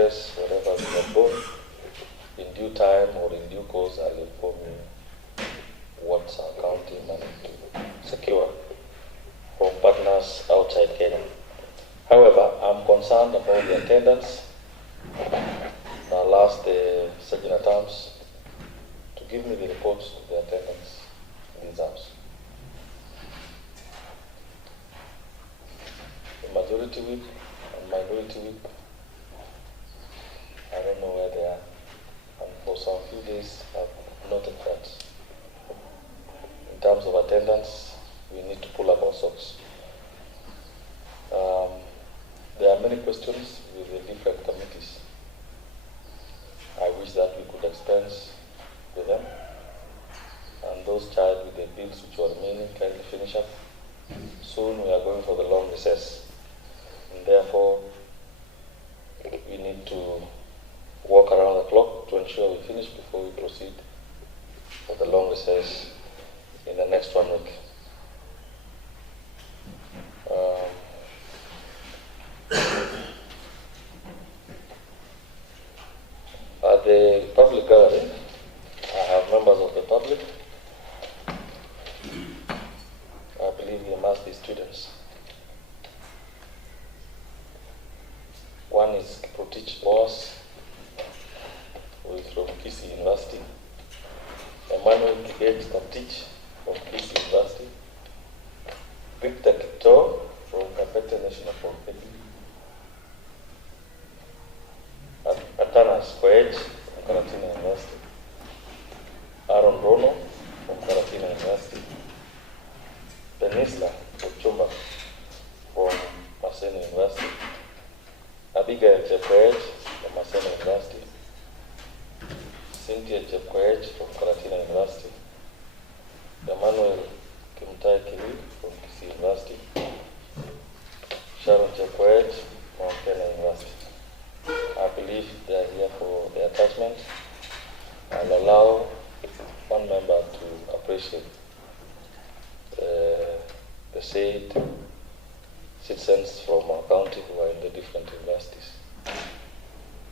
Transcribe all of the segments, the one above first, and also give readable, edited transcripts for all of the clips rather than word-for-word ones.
progress, wherever we have gone. In due time or in due course, I'll inform you what our county managed to secure from partners outside Kenya. However, I'm concerned about the attendance. I'll ask the Surgeon at Arms to give me the reports of the attendance in these arms. The majority whip and minority whip, I don't know where they are. And for some few days, I've noted that in terms of attendance, we need to pull up our socks. There are many questions with the different committees. I wish that we could expense with them. And those charged with the bills which were remaining, kindly finish up. Soon we are going for the long recess. And therefore, we need to walk around the clock to ensure we finish before we proceed for the long recess in the next 1 week. At the public gathering, I have members of the public. I believe they must be students. One is Protich Boas, who is from Kisii University. Emmanuel Kibet Kaptich from Kisii University. Victor Kito from Kapete National Polytechnic. Atanas Koech from Karatina University. Aaron Rono from Karatina University. Benisla Ochumba from Maseno University. Abigail Chepkoech from Maseno University. Cynthia Chepkoech from Karatina University. Emmanuel Kimtai Kili from Kisii University. Sharon Chepkoech from Kenya University. I believe they are here for the attachment. I'll allow one member to appreciate the said citizens from our county who are in the different universities.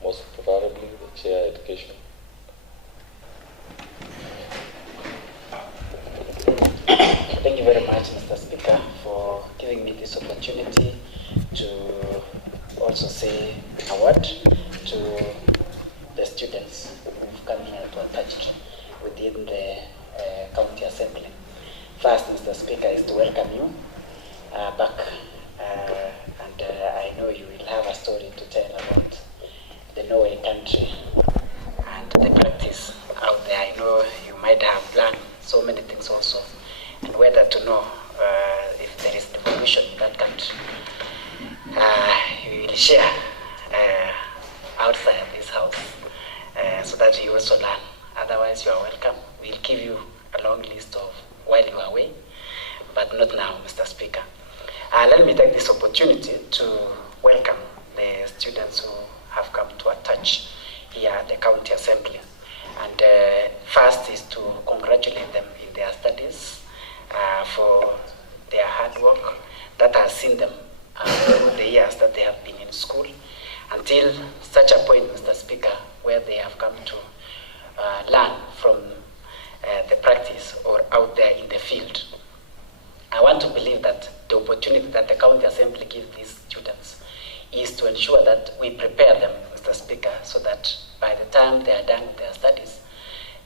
Most preferably the chair education. Thank you very much, Mr. Speaker, for giving me this opportunity to also say a word to the students who've come here to attach within the County Assembly. First, Mr. Speaker, is to welcome you back, and I know you will have a story to tell about the Norway country and the practice out there. I know you might have learned so many things also, and whether to know if there is devolution in that country. You will share outside this house so that you also learn. Otherwise, you are welcome. We'll give you a long list of while you are away, but not now, Mr. Speaker. Let me take this opportunity to welcome the students who have come to attach here at the County Assembly. And first is to congratulate them in their studies for their hard work that has seen them through the years that they have been in school until such a point, Mr. Speaker, where they have come to learn from the practice or out there in the field. I want to believe that the opportunity that the County Assembly gives these students is to ensure that we prepare them, Mr. Speaker, so that by the time they are done with their studies,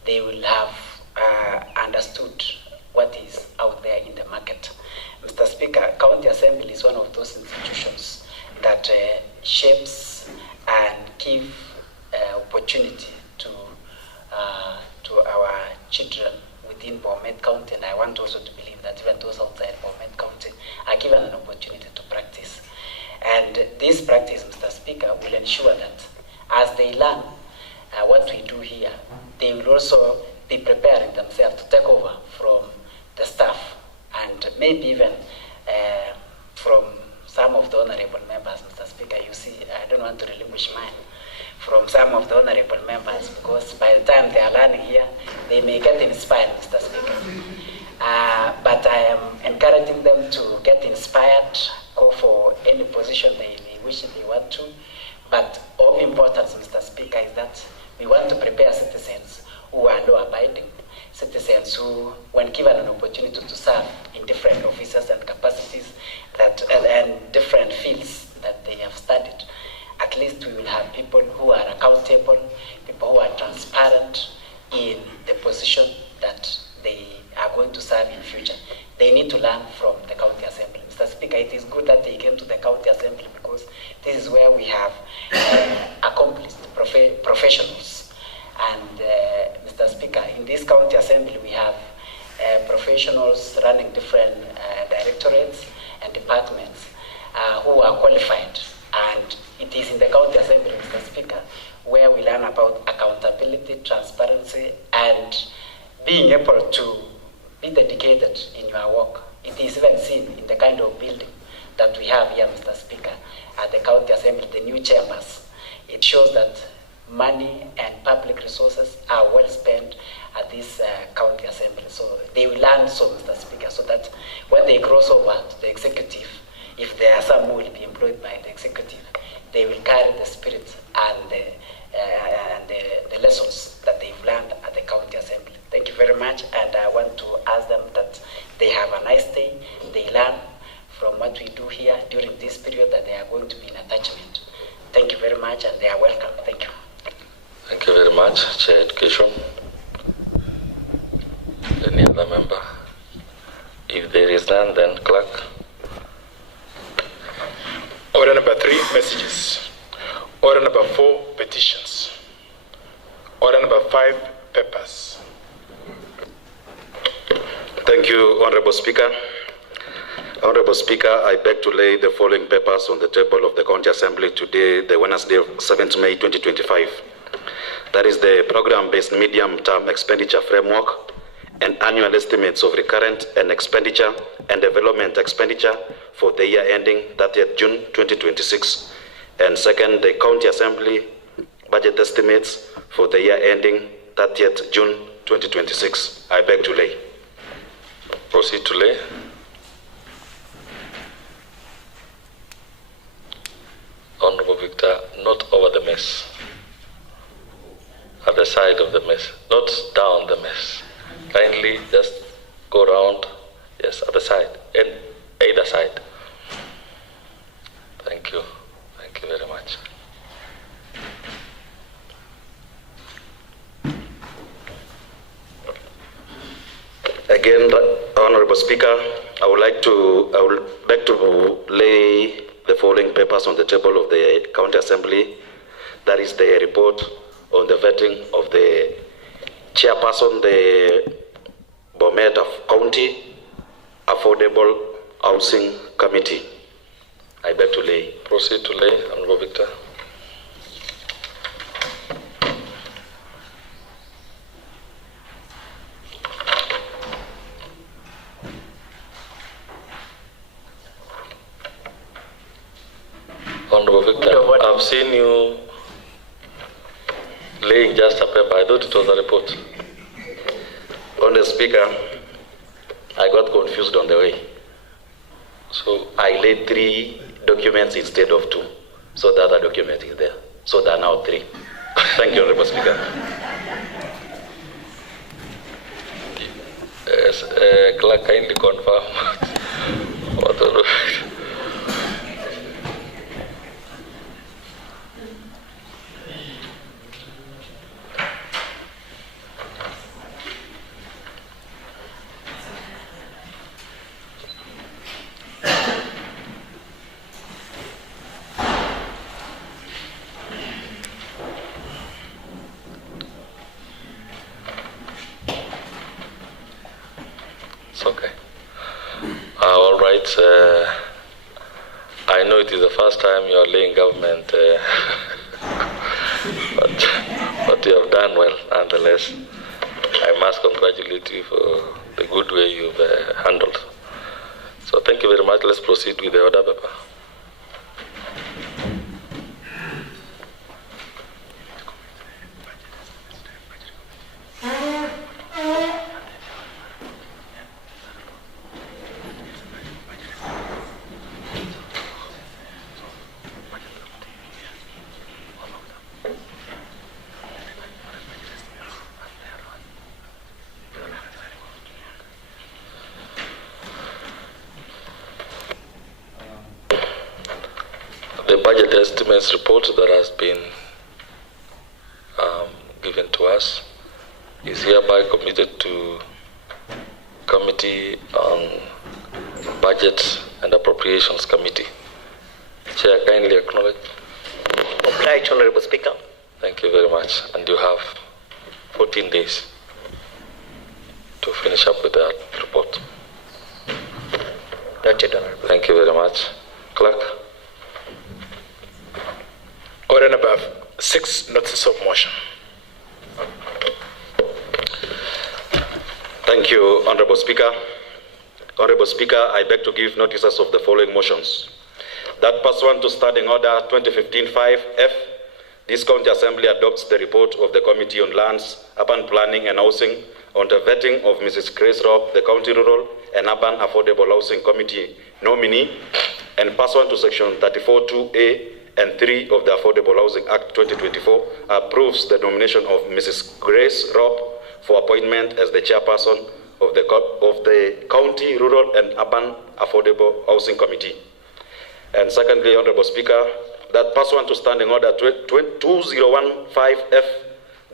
they will have understood what is out there in the market. Mr. Speaker, County Assembly is one of those institutions that shapes and give opportunity to our children within Bomet County, and I want also to believe that even those outside Bomet County are given an opportunity to practice. And this practice, Mr. Speaker, will ensure that as they learn what we do here, they will also be preparing themselves to take over from the staff and maybe even from some of the honorable members, Mr. Speaker. You see, I don't want to relinquish mine from some of the honorable members because by the time they are learning here, they may get inspired, Mr. Speaker. But I am encouraging them to get inspired, go for any position they wish they want to, But of importance, Mr. Speaker, is that we want to prepare citizens who are law-abiding, citizens who, when given an opportunity to serve in different offices and capacities and different fields that they have studied, at least we will have people who are accountable, people who are transparent in the position that they are going to serve in future. They need to learn from the county assembly. Mr. Speaker, it is good that they came to the county assembly because this is where we have accomplished professionals. And Mr. Speaker, in this county assembly we have professionals running different directorates and departments who are qualified. And it is in the county assembly, Mr. Speaker, where we learn about accountability, transparency, and being able to be dedicated in your work. It is even seen in the kind of building that we have here, Mr. Speaker, at the county assembly, the new chambers. It shows that money and public resources are well spent at this county assembly. So they will learn so, Mr. Speaker, so that when they cross over to the executive, if there are some who will be employed by the executive, they will carry the spirit and the lessons that they've learned at the county assembly. Thank you very much, and I want to ask them that they have a nice day. They learn from what we do here during this period, that they are going to be in attachment. Thank you very much, and they are welcome. Thank you. Thank you very much, Chair Education. Any other member? If there is none, then clerk. Order number 3, messages. Order number 4, petitions. Order number 5, papers. Thank you, Honorable Speaker. Honorable Speaker, I beg to lay the following papers on the table of the County Assembly today, the Wednesday of 7th May 2025. That is the program-based medium-term expenditure framework and annual estimates of recurrent and expenditure and development expenditure for the year ending 30th June 2026. And second, the County Assembly budget estimates for the year ending 30th June 2026. I beg to lay. Proceed to lay. Honorable Victor, not over the mess. At the side of the mess, not down the mess. Kindly just go around, yes, at the side, and either side. Thank you. Thank you very much. Again, Honorable Speaker, I would beg to lay the following papers on the table of the County Assembly. That is the report on the vetting of the chairperson, the Bomet of County Affordable Housing Committee. I beg to lay. Proceed to lay, Honorable Victor. Honorable Victor, I've seen you laying just a paper. I thought it was a report. Honorable Speaker, I got confused on the way. So I laid 3 documents instead of 2. So the other document is there. So there are now 3. Thank you, Honorable Speaker. Yes, clerk, kindly confirm what Honorable Victor. Okay. All right. I know it is the first time you are laying government, but you have done well nonetheless. I must congratulate you for the good way you've handled. So thank you very much. Let's proceed with the order paper. budget estimates report that has been given to us is hereby committed to Committee on Budget and Appropriations Committee. Chair, kindly acknowledge. Obliged, Honorable Speaker. Thank you very much. And you have 14 days to finish up with that report. Noted, Honorable. Thank you very much. Clerk. Order number 6, notice of motion. Thank you, Honorable Speaker. Honorable Speaker, I beg to give notices of the following motions. That pursuant to Standing Order 2015-5F, this County Assembly adopts the report of the Committee on Lands, Urban Planning and Housing on the vetting of Mrs. Grace Robb, the County Rural and Urban Affordable Housing Committee nominee, and pursuant to Section 34(2)(a) and 3 of the Affordable Housing Act 2024, approves the nomination of Mrs. Grace Robb for appointment as the chairperson of the County Rural and Urban Affordable Housing Committee. And secondly, Honorable Speaker, that pursuant to Standing Order 2015F,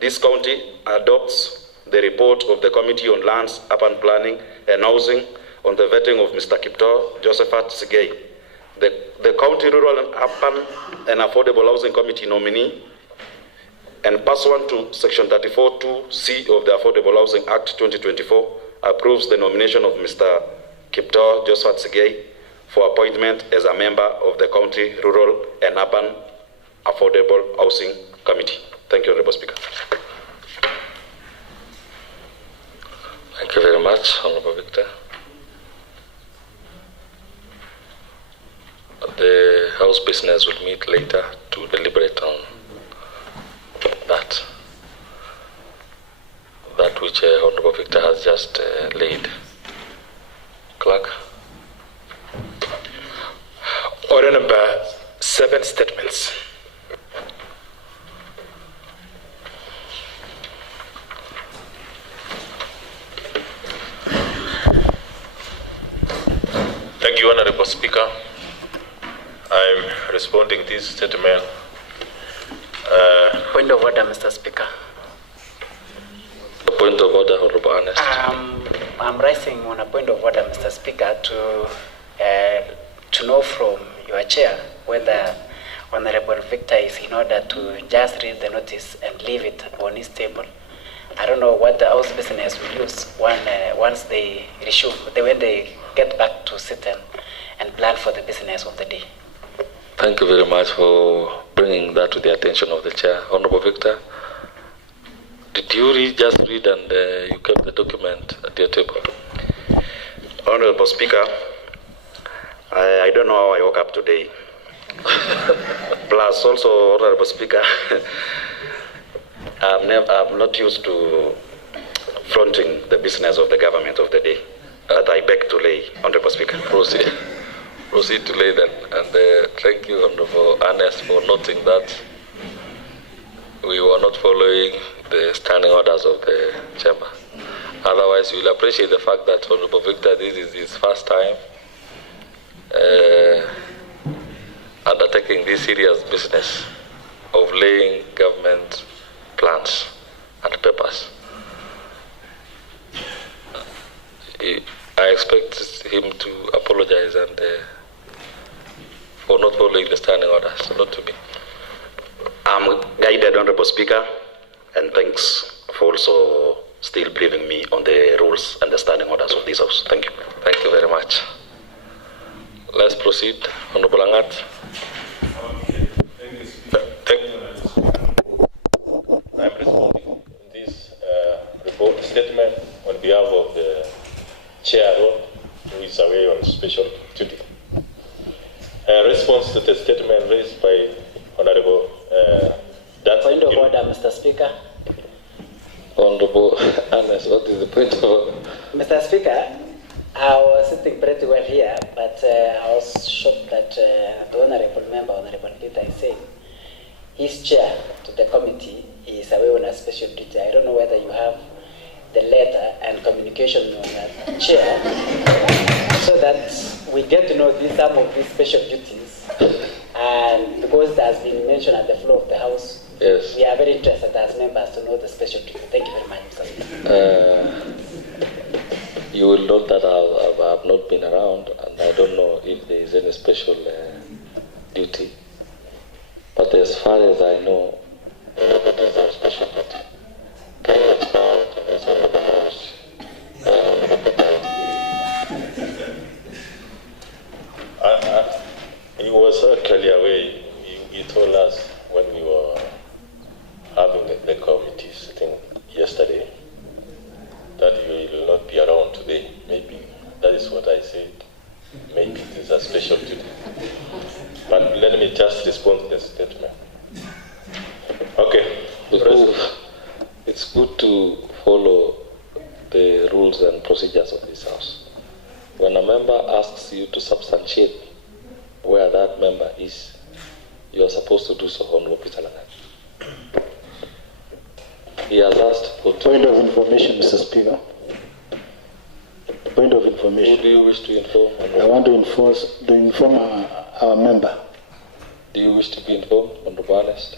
this county adopts the report of the Committee on Lands, Urban Planning and Housing on the vetting of Mr. Kiptor Josephat Sigei, the County Rural and Urban and Affordable Housing Committee nominee, and pursuant to Section 34(2)(c) of the Affordable Housing Act 2024, approves the nomination of Mr. Kiptor Josephat Sigei for appointment as a member of the County Rural and Urban Affordable Housing Committee. Thank you, Honorable Speaker. Thank you very much, Honorable Victor. The House business will meet later to deliberate on that which Honorable Victor has just laid. Clerk. Order number 7, statements. Thank you, Honorable Speaker. I'm responding to this statement. Point of order, Mr. Speaker. Point of order, Honorable Ernest. I'm raising on a point of order, Mr. Speaker, to know from your chair whether Honorable Victor is in order to just read the notice and leave it on his table. I don't know what the House business will use once they resume, when they get back to sit and plan for the business of the day. Thank you very much for bringing that to the attention of the chair. Honorable Victor, did you just read and you kept the document at your table? Honorable Speaker, I don't know how I woke up today. Plus, also, Honorable Speaker, I'm not used to fronting the business of the government of the day. But I beg to lay, Honorable Speaker. Proceed to lay then. And thank you, Honorable Ernest, for noting that we were not following the standing orders of the chamber. Otherwise, we'll appreciate the fact that Honorable Victor, this is his first time undertaking this serious business of laying government plans and papers. I expect him to apologize and for not following the standing orders, not to me. I'm guided, Honorable Speaker, and thanks for also still briefing me on the rules and the standing orders of this House. Thank you. Thank you very much. Let's proceed. Honorable Angat. I'm responding this report statement on behalf of the chair, who is away on special duty. Response to the statement raised by Honorable Dan. Point of order, Mr. Speaker. Honorable Ernest, what is the point of order? Mr. Speaker, I was sitting pretty well here, but I was shocked that the Honorable Member, Honorable Peter, is saying his chair to the committee is away on a special duty. I don't know whether you have the letter and communication on that chair so that we get to know some of these special duties And because it has been mentioned at the floor of the House, Yes. we are very interested as members to know the special treatment. Thank you very much, Mr. Speaker. You will note that I have not been around, and I don't know if there is any special duty. But as far as I know, it is a special duty. Can you expound on this one? He was actually away. He told us when we were having the committee sitting yesterday that he will not be around today. Maybe that is what I said. Maybe it is a special duty. But let me just respond to the statement. Okay. It's good to follow the rules and procedures of this House. When a member asks you to substantiate where that member is, you are supposed to do so, Honorable Peter Langat. He has asked for Point of information, Mr. Speaker. Point of information. Who do you wish to inform? I want to inform our member. Do you wish to be informed, Honorable Ernest?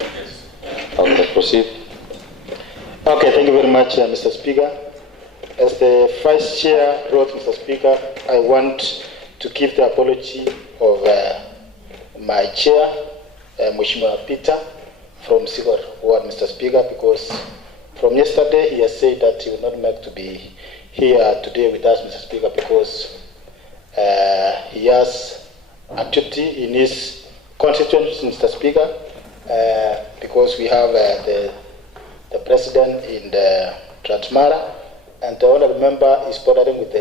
Yes. Okay, proceed. Okay, thank you very much, Mr. Speaker. As the Vice Chair wrote, Mr. Speaker, I want to give the apology of my chair, Mheshimiwa Peter, from Sigor Ward, Mr. Speaker, because from yesterday he has said that he will not make to be here today with us, Mr. Speaker, because he has a duty in his constituency, Mr. Speaker, because we have the president in the Transmara, and the honorable member is bordering with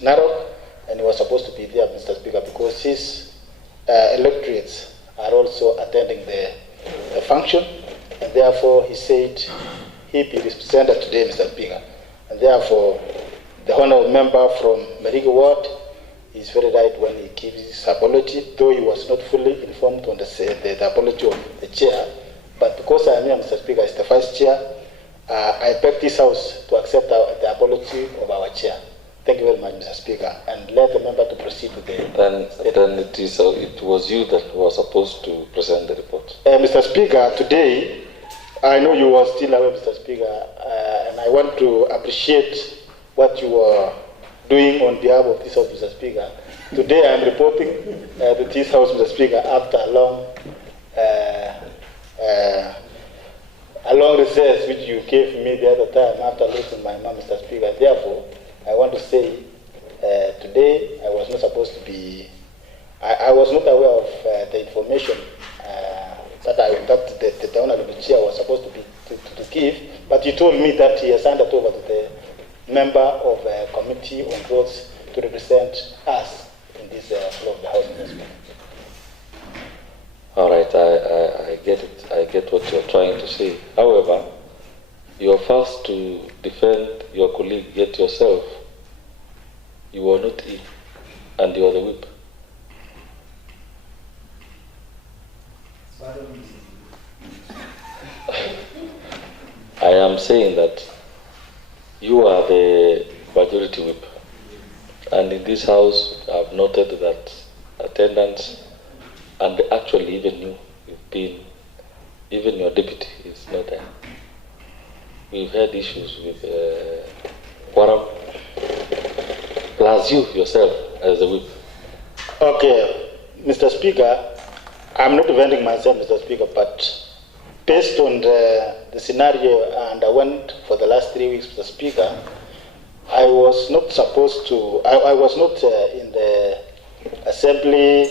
Narok, and he was supposed to be there, Mr. Speaker, because his electorates are also attending the function, and therefore he said he be represented today, Mr. Speaker. And therefore, the honorable member from Marigo Ward is very right when he gives his apology, though he was not fully informed on the apology of the chair. But because I am here, Mr. Speaker, as the Vice Chair, I beg this House to accept the apology of our chair. Thank you very much, Mr. Speaker, and let the member to proceed with the... Then it was you that were supposed to present the report. Mr. Speaker, today, I know you were still away, Mr. Speaker, and I want to appreciate what you were doing on behalf of this House, Mr. Speaker. Today I am reporting to this House, Mr. Speaker, after a long recess which you gave me the other time after losing my mom, Mr. Speaker. Therefore, I want to say today I was not supposed to be, I was not aware of the information that the Honorable Chair was supposed to be to give, but he told me that he has handed over to the member of the Committee on Roads to represent us in this floor of the House. All right, I get it. I get what you're trying to say. However, you're first to defend your colleague, yet yourself, you are not in, and you are the whip. I am saying that you are the majority whip, and in this House, I've noted that attendance, and actually even even your deputy is not there. We've had issues with quorum, plus you yourself as a whip. Okay, Mr. Speaker, I'm not defending myself, Mr. Speaker, but based on the scenario and I went for the last 3 weeks, Mr. Speaker, I was not supposed to, I was not in the Assembly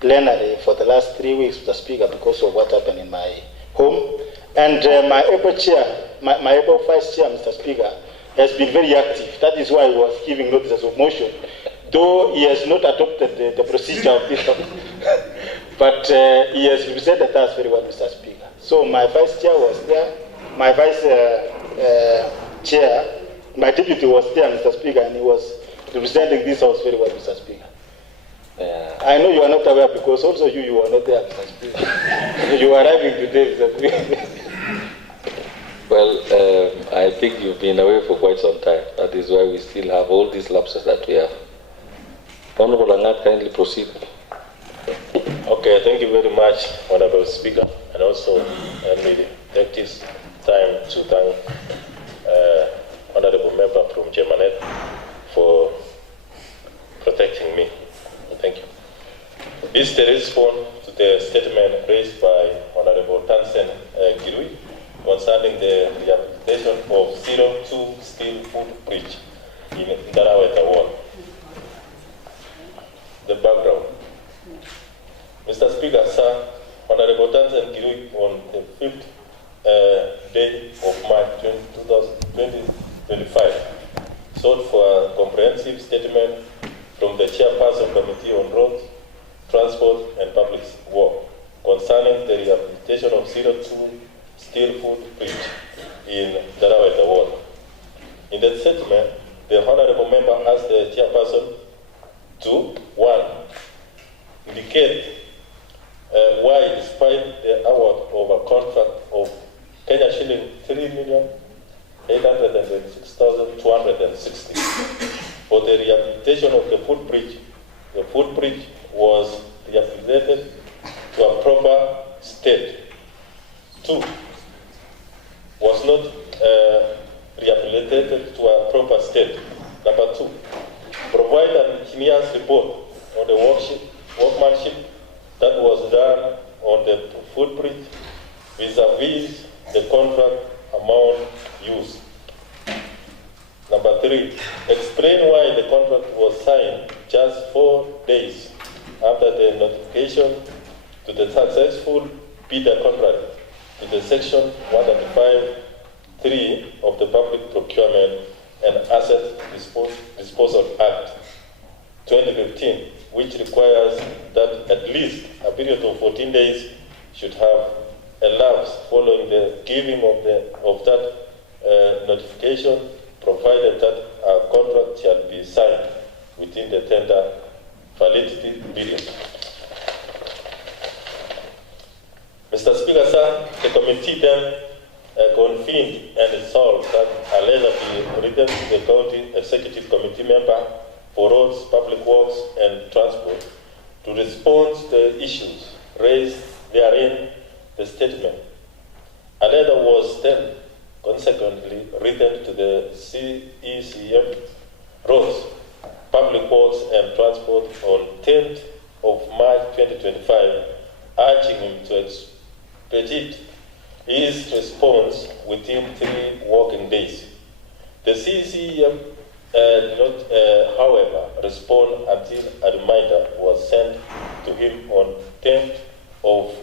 plenary for the last 3 weeks, Mr. Speaker, because of what happened in my home. And my Able Chair, my Able Vice Chair, Mr. Speaker, has been very active. That is why he was giving notices of motion, though he has not adopted the procedure of this. But he has represented us very well, Mr. Speaker. So my Vice Chair was there, my Vice Chair, my Deputy was there, Mr. Speaker, and he was representing this House very well, Mr. Speaker. I know you are not aware because also you are not there, Mr. Speaker. You are arriving today, Mr. Speaker. Well, I think you've been away for quite some time. That is why we still have all these lapses that we have. Honorable Angat, kindly proceed. Okay, thank you very much, Honorable Speaker, and also let me take this time to thank Honorable Member from Germanet for protecting me. Thank you. This is the response to the statement raised by Honorable Tansen Girui concerning the rehabilitation of 02 steel foot bridge in Daraweta Ward. The background. Mr. Speaker, sir, Honorable Tansen Girui on the 5th day of March 2025 sought for a comprehensive statement from the Chairperson Committee on Roads, Transport and Public Works concerning the rehabilitation of 02 steel foot bridge in Daraweta Ward. In the statement, the Honorable Member asked the Chairperson to, 1, indicate why, despite the award of a contract of Kenya shilling 3,826,260 for the rehabilitation of the footbridge was rehabilitated to a proper state. 2, was not rehabilitated to a proper state. Number 2, provide an engineer's report on the workmanship that was done on the footbridge vis-a-vis the contract amount used. Number 3, explain why the contract was signed just 4 days after the notification to the successful bidder contrary to the Section 105(3) of the Public Procurement and Asset Disposal Act 2015, which requires that at least a period of 14 days should have elapsed following the giving of that notification, provided that a contract shall be signed within the tender validity period. Mr. Speaker, sir, the committee then convened and resolved that a letter be written to the County Executive Committee member for Roads, Public Works and Transport to respond to the issues raised therein the statement. A letter was then consequently written to the CECM Roads, Public Works and Transport on 10th of March 2025, urging him to expedite his response within 3 working days. The CECM did not, however, respond until a reminder was sent to him on 10th of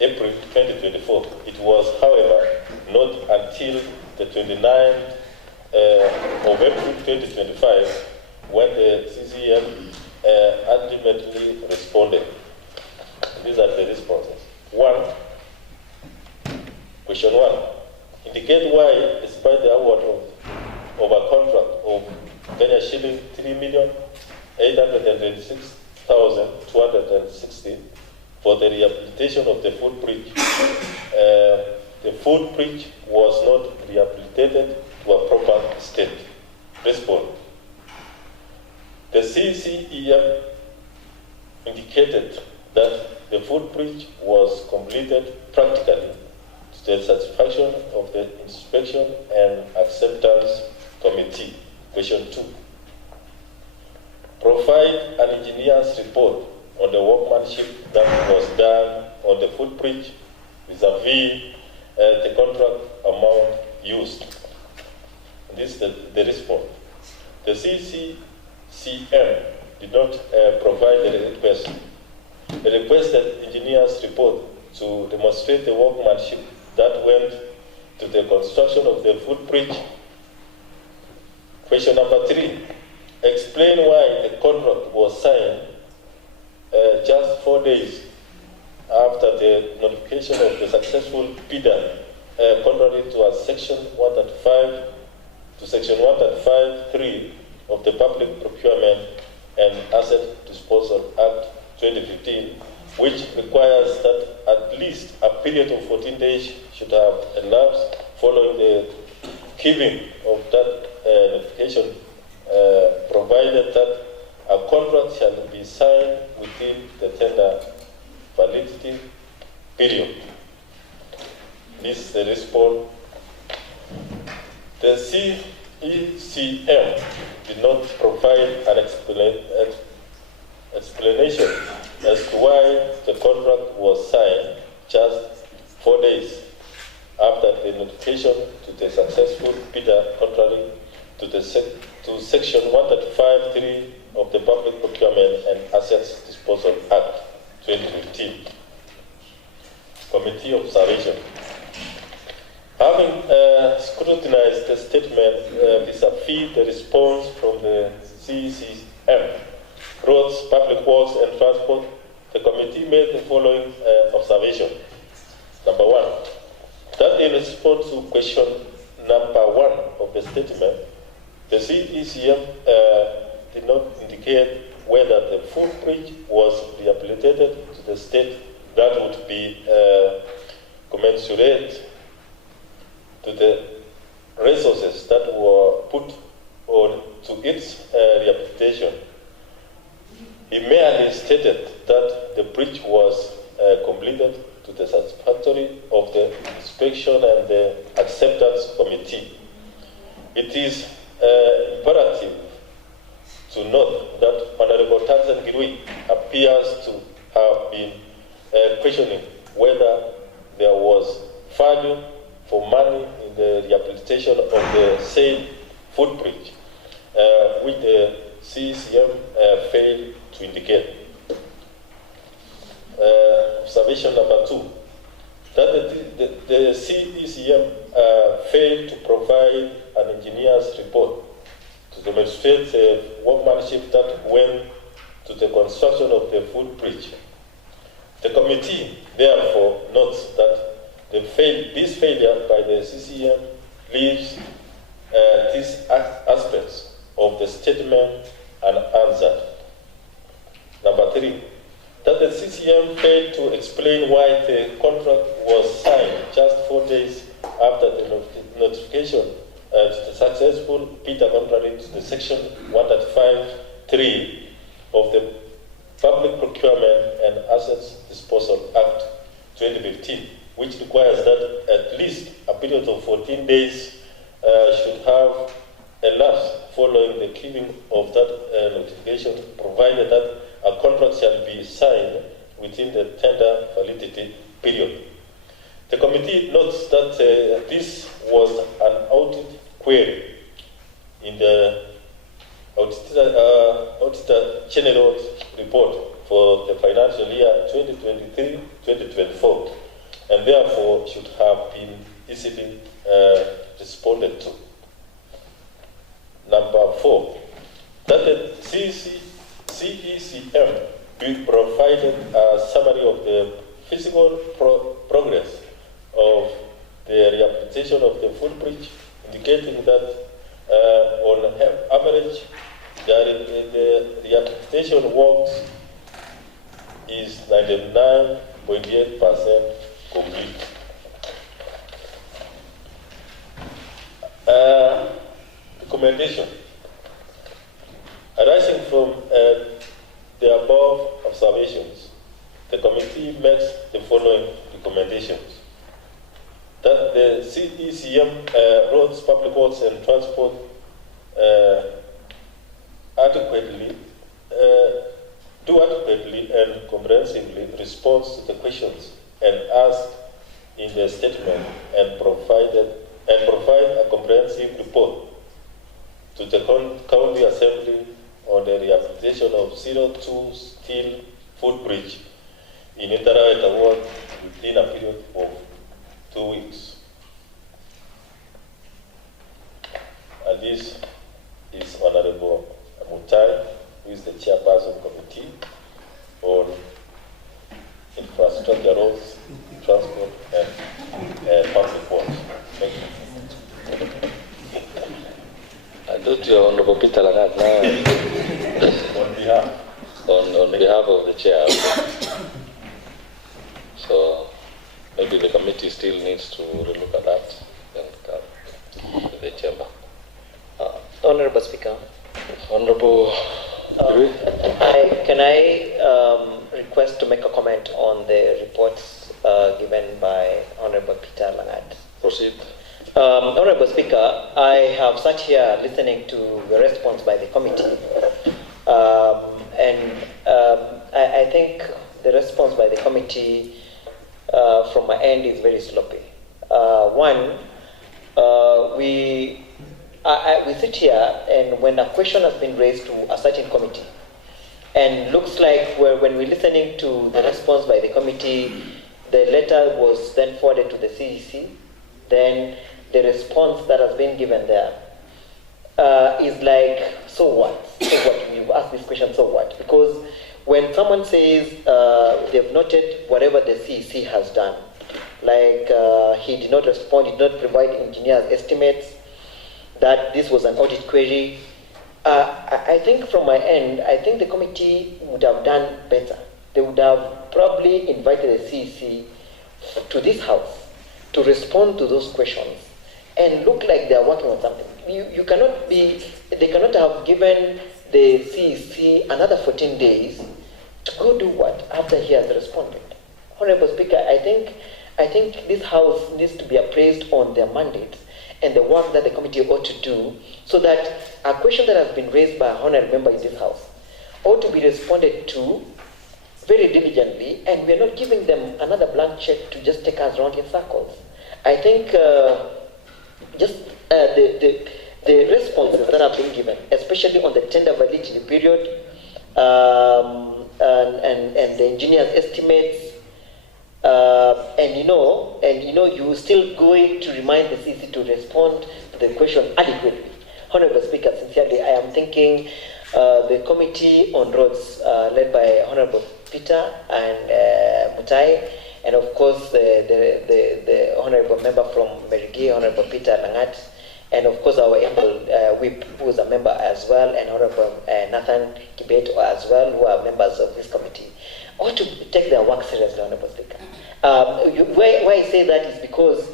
April 2024. It was, however, not until the 29th of April 2025 when the CCM ultimately responded. These are the responses. 1. Question 1. Indicate why, despite the award of a contract of Kenya shilling 3,826,260 for the rehabilitation of the footbridge, the footbridge was not rehabilitated to a proper state. Response. The CCEM indicated that the footbridge was completed practically to the satisfaction of the Inspection and Acceptance Committee. Question 2. Provide an engineer's report on the workmanship that was done on the footbridge vis-a-vis the contract amount used. This is the response. The CCCM did not provide the request. The requested engineer's report to demonstrate the workmanship that went to the construction of the footbridge. Question number 3. Explain why the contract was signed just 4 days after the notification of the successful bidder, contrary to a Section 135 to Section 135(3) of the Public Procurement and Asset Disposal Act 2015, which requires that at least a period of 14 days should have elapsed following the giving of that notification, provided that a contract shall be signed within the tender validity period. This is the response. The CECM did not provide an explanation as to why the contract was signed just 4 days after the notification to the successful bidder, contrary to Section 135(3) of the Public Procurement and Assets Disposal Act 2015. Committee observation. Having scrutinized the statement vis-a-vis the response from the CECM, Roads, Public Works and Transport, the committee made the following observation. Number one, that in response to question number 1 of the statement, the CECM did not indicate whether the footbridge was rehabilitated to the state that would be commensurate to the resources that were put on to its rehabilitation. He merely stated that the bridge was completed to the satisfactory of the inspection and the acceptance committee. It is imperative to note that Honorable Tanzan Girui appears to have been questioning whether there was value for money in the rehabilitation of the said footbridge, which the CECM failed to indicate. Observation number 2, that the CECM failed to provide an engineer's report to demonstrate the workmanship that went to the construction of the footbridge. The committee therefore notes that this failure by the CCM leaves these aspects of the statement unanswered. Number 3, that the CCM failed to explain why the contract was signed just 4 days after the notification to the successful bidder, contrary to the Section 135(3) of the Public Procurement and Assets Disposal Act 2015, which requires that at least a period of 14 days should have elapsed following the giving of that notification, provided that a contract shall be signed within the tender validity period. The committee notes that this was an audit query in the Auditor General's report for the financial year 2023-2024, and therefore should have been easily responded to. Number 4, that the CECM be provided a summary of the physical progress of the rehabilitation of the footbridge, indicating that on average the rehabilitation works is 99.8% complete. Recommendation. Arising from the above observations, the committee makes the following recommendations. That the CECM, Roads, Public Works and Transport adequately and comprehensively respond to the questions and asked in the statement and provide a comprehensive report to the County Assembly on the rehabilitation of 02 steel footbridge in Itarawet Ward within a period of 2 weeks. And this is Honorable Mutai, who is the chairperson committee on infrastructure, roads, transport, and public works. Thank you. I do to Honorable Peter Langat now. On behalf of the chair. So maybe the committee still needs to look at that and come to the chamber. Honorable Speaker. Honorable Can I request to make a comment on the reports given by Honorable Peter Langat? Proceed. Honorable Speaker, I have sat here listening to the response by the committee, I think the response by the committee from my end is very sloppy. We sit here, and when a question has been raised to a certain committee, and looks like when we're listening to the response by the committee, the letter was then forwarded to the CEC, then the response that has been given there is like, so what? So what? We've asked this question, so what? Because when someone says they've noted whatever the CEC has done, like he did not respond, he did not provide engineer's estimates, that this was an audit query, I think from my end, I think the committee would have done better. They would have probably invited the CEC to this house to respond to those questions and look like they are working on something. They cannot have given the CEC another 14 days to go do what after he has responded. Honorable Speaker, I think this house needs to be appraised on their mandates and the work that the committee ought to do, so that a question that has been raised by a honorable member in this house ought to be responded to very diligently, and we're not giving them another blank check to just take us around in circles. I think the responses that have been given, especially on the tender validity period and the engineer's estimates, you're still going to remind the CC to respond to the question adequately. Honorable Speaker, sincerely, I am thinking the Committee on Roads, led by Honorable Peter and Mutai, and of course the Honorable Member from Merigi, Honorable Peter Langat, and of course our able whip, who is a member as well, and Honorable Nathan Kibet as well, who are members of this committee, ought to take their work seriously, Honorable Speaker. Why I say that is because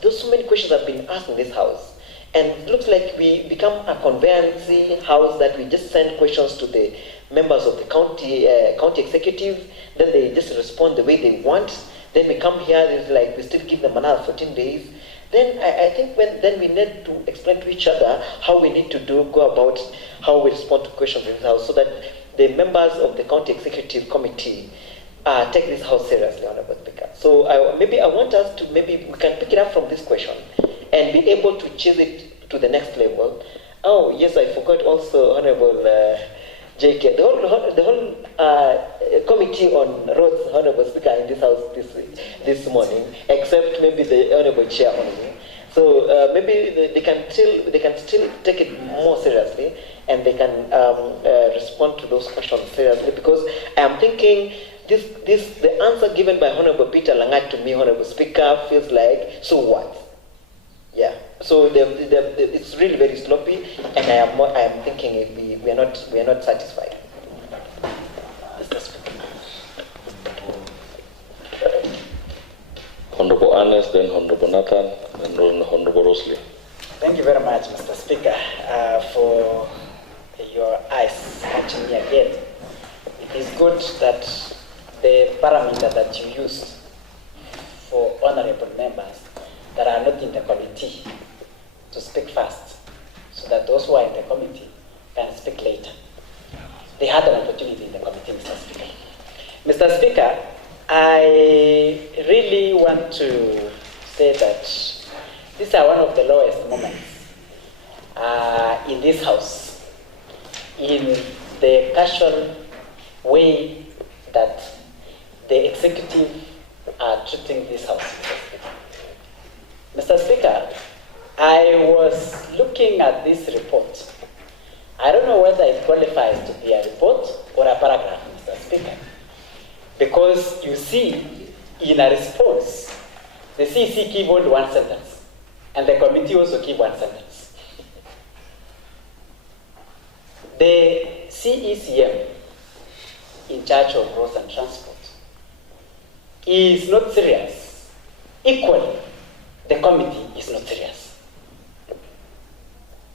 there's so many questions have been asked in this house, and it looks like we become a conveyancing house that we just send questions to the members of the county executive, then they just respond the way they want. Then we come here, it's like we still give them another 14 days. Then I think then we need to explain to each other how we need to go about how we respond to questions in this house, so that the members of the county executive committee take this house seriously, Honorable Speaker. So I want us to, maybe we can pick it up from this question and be able to chase it to the next level. Oh yes, I forgot also, Honorable JK, the whole committee on roads, Honorable Speaker, in this house this morning, except maybe the Honorable Chair only. So maybe they can still take it more seriously, and they can respond to those questions seriously, because I am thinking the answer given by Honorable Peter Langat to me, Honorable Speaker, feels like, so what? Yeah. So it's really very sloppy, and I am thinking we are not satisfied. Mr. Speaker. Honorable Ernest, then Honorable Nathan, then Honorable Rosalie. Thank you very much, Mr. Speaker, for your eyes catching me again. It is good that the parameter that you used for honorable members that are not in the committee to speak first, so that those who are in the committee can speak later. They had an opportunity in the committee, Mr. Speaker. Mr. Speaker, I really want to say that these are one of the lowest moments in this house, in the casual way that the executive are treating this house, Mr. Speaker. I was looking at this report. I don't know whether it qualifies to be a report or a paragraph, Mr. Speaker, because you see, in a response, the CEC gave only one sentence, and the committee also gave one sentence. The CECM, in charge of roads and transport, is not serious. Equally, the committee is not serious.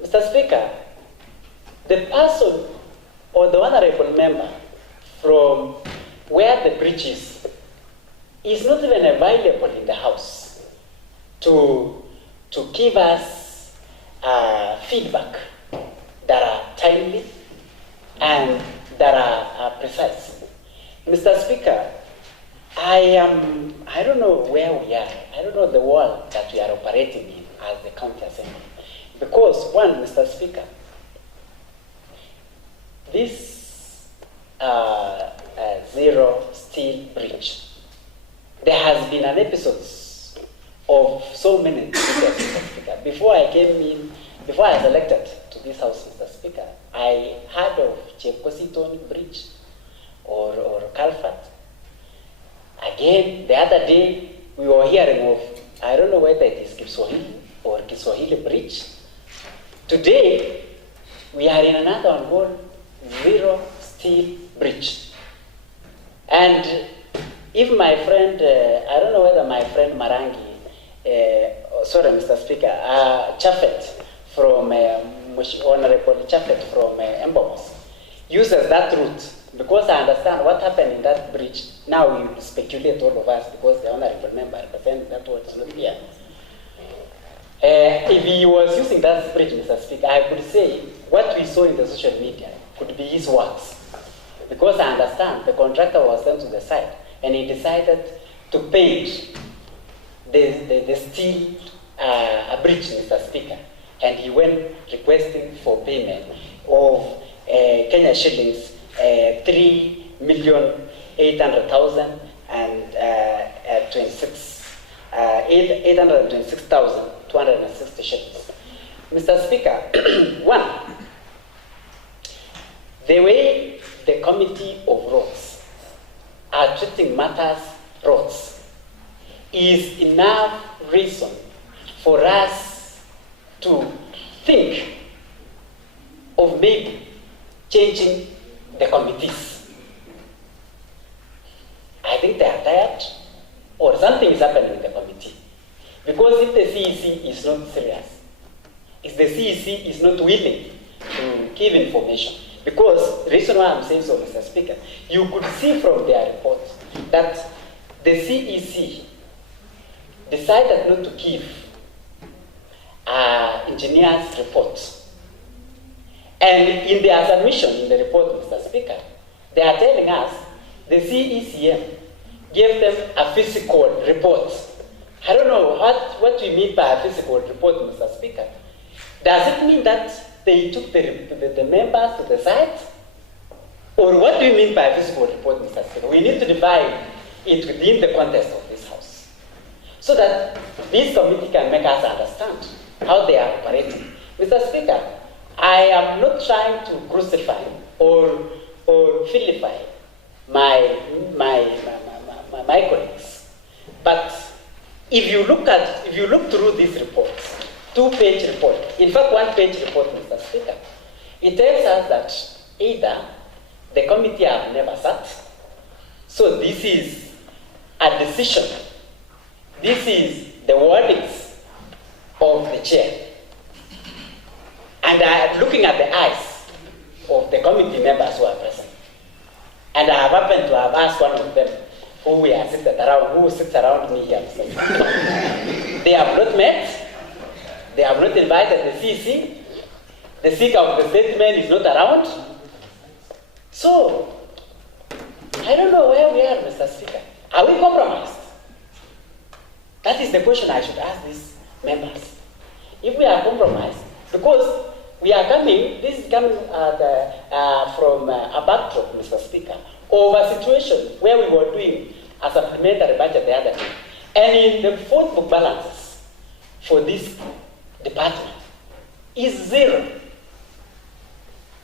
Mr. Speaker, the person or the honorable member from where the bridge is not even available in the House to give us feedback that are timely and that are precise. Mr. Speaker, I don't know where we are. I don't know the world that we are operating in as the county assembly. Because one, Mr. Speaker, this zero steel bridge, there has been an episode of so many Mr. Speaker. Before I came in, before I was elected to this House, Mr. Speaker, I heard of Chepkositon Bridge or Calfat. Again, the other day, we were hearing of, I don't know whether it is Kiswahili or Kiswahili Bridge. Today, we are in another one called Zero Steel Bridge. And if my friend, I don't know whether my friend Marangi, sorry, Mr. Speaker, Chaffet from, Honorable Chaffet from Embomos, uses that route, because I understand what happened in that bridge. Now we speculate, all of us, because the honorable member represents that word is not here. If he was using that bridge, Mr. Speaker, I could say what we saw in the social media could be his works. Because I understand the contractor was sent to the site and he decided to paint the steel bridge, Mr. Speaker. And he went requesting for payment of Kenya shillings 3,800,000 and 826,260 shillings. Mr. Speaker, one, the way the Committee of Roads are treating matters roads is enough reason for us to think of maybe changing the committees. I think they are tired, or something is happening in the committee. Because if the CEC is not serious, if the CEC is not willing to give information, because the reason why I'm saying so, Mr. Speaker, you could see from their report that the CEC decided not to give engineers' reports. And in their submission in the report, Mr. Speaker, they are telling us the CECM gave them a physical report. I don't know what we mean by a physical report, Mr. Speaker. Does it mean that they took the members to the site? Or what do you mean by a physical report, Mr. Speaker? We need to divide it within the context of this House, so that this committee can make us understand how they are operating. Mr. Speaker, I am not trying to crucify or vilify my colleagues, but if you look through these reports, 2-page report, in fact 1-page report, Mr. Speaker, it tells us that either the committee have never sat, so this is a decision, this is the wordings of the chair, and I am looking at the eyes of the committee members who are present, and I have happened to have asked one of them who sits around me here. They have not met, they have not invited the CC, the seeker of the statement is not around. So, I don't know where we are, Mr. Speaker. Are we compromised? That is the question I should ask these members. If we are compromised, because we are coming, this is coming from a backdrop, Mr. Speaker, of a situation where we were doing a supplementary budget the other day. And in the fourth book balances for this department is 0.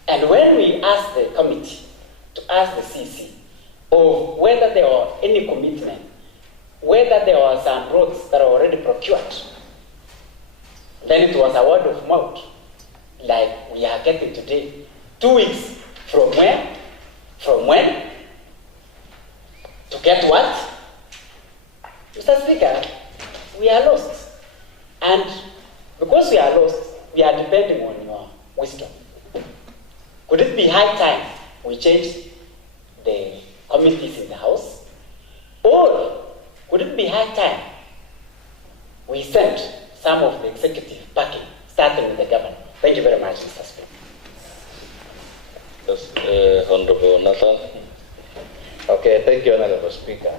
And when we asked the committee to ask the CC of whether there were any commitment, whether there were some roads that are already procured, then it was a word of mouth, like we are getting today. 2 weeks from where? From when? To get what? Mr. Speaker, we are lost. And because we are lost, we are depending on your wisdom. Could it be high time we change the committees in the House, or would it be high time we send some of the executive packing, starting with the government? Thank you very much, Mr. Speaker. Yes, Honorable Nathan. Okay, thank you, Honorable Speaker.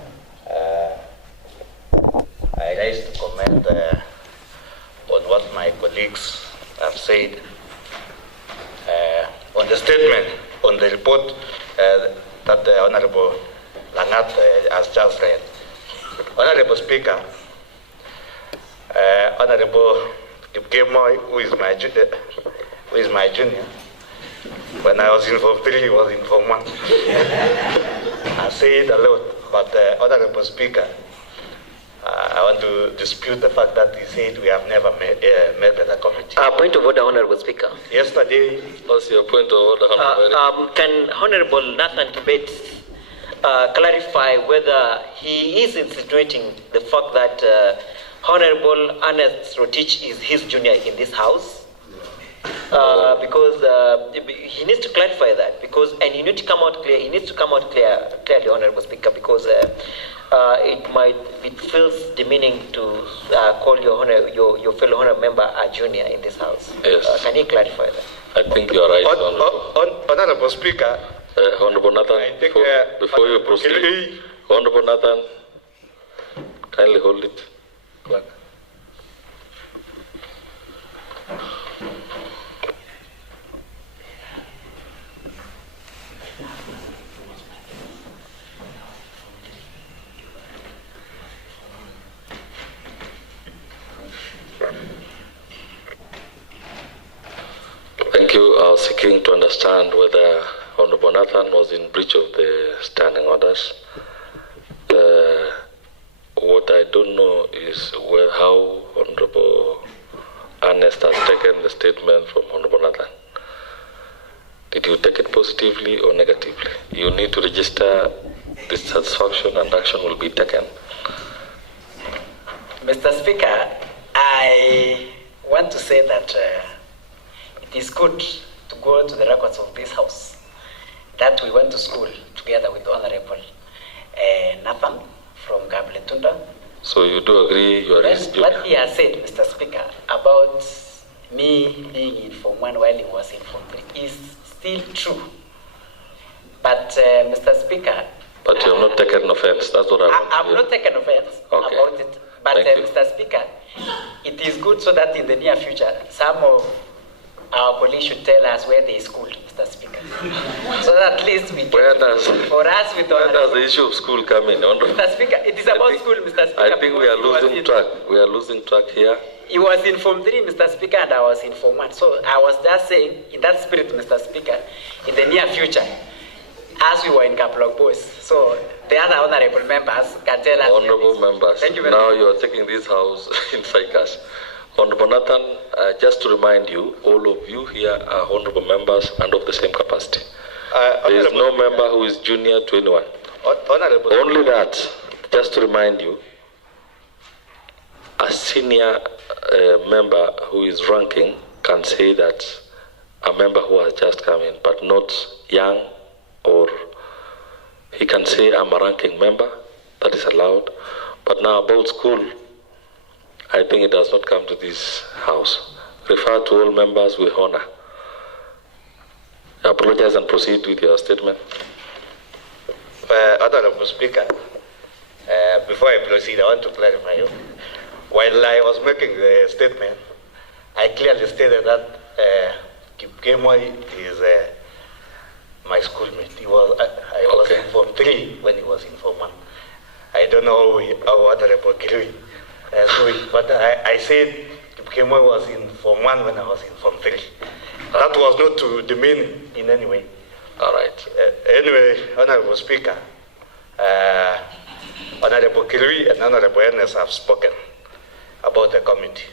I rise to comment on what my colleagues have said on the statement, on the report that the Honorable Langat has just read. Honorable Speaker, Honorable Kipkemo, who is my junior, when I was in Form 3, he was in Form 1. I say it a lot, but Honorable Speaker, I want to dispute the fact that he said we have never met as a committee. Point of order, Honorable Speaker. Yesterday, What's your point of order, Honorable? Can Honorable Nathan Kibet clarify whether he is insinuating the fact that Honorable Ernest Rotich is his junior in this House? Because he needs to clarify that, and he needs to come out clear. He needs to come out clearly, Honorable Speaker, because it feels demeaning to call your fellow honorable member a junior in this House. Yes. Can he clarify that? I think you are right, Honorable Speaker. Honorable Nathan, before you proceed, Honorable Nathan, kindly hold it. Clerk. Thank you. I was seeking to understand whether Honorable Nathan was in breach of the standing orders. What I don't know is how Honorable Ernest has taken the statement from Honorable Nathan. Did you take it positively or negatively? You need to register dissatisfaction and action will be taken. Mr. Speaker, I want to say that it is good to go to the records of this House that we went to school together with Honorable Nathan from Gabletunda. So you do agree you are his junior? What he has said, Mr. Speaker, about me being in Form 1 while he was in Form 3 is still true. But, Mr. Speaker... But you have not taken offense, that's what I want to have hear. not taken offense about it. But, Mr. Speaker, it is good so that in the near future, some of our colleagues should tell us where they schooled, Mr. Speaker. So that at least we can, Where does the issue of school come in? Mr. Speaker, it is about school, Mr. Speaker. I think we are losing track. We are losing track here. He was in Form 3, Mr. Speaker, and I was in Form 1. So I was just saying, in that spirit, Mr. Speaker, in the near future, as we were in Kaplog Boys, so the other honorable members can tell us. Honorable members, thank you now you are taking this House inside us. Honorable Nathan, just to remind you, all of you here are honorable members and of the same capacity. There is no member who is junior to anyone. Only that, just to remind you, a senior member who is ranking can say that a member who has just come in, but not young, or he can say I'm a ranking member, that is allowed. But now about school, I think it does not come to this House. Refer to all members with honor. I apologize and proceed with your statement. Honorable Speaker, before I proceed, I want to clarify. While I was making the statement, I clearly stated that Kipkemoi is my schoolmate. I was in Form 3 when he was in Form 1. I don't know how Honorable Kirui saw it, but I said Kipkemoi was in Form 1 when I was in Form 3. That was not to demean in any way. All right. Anyway, Honorable Speaker, Honorable Kirui and Honorable Ernest have spoken about the committee.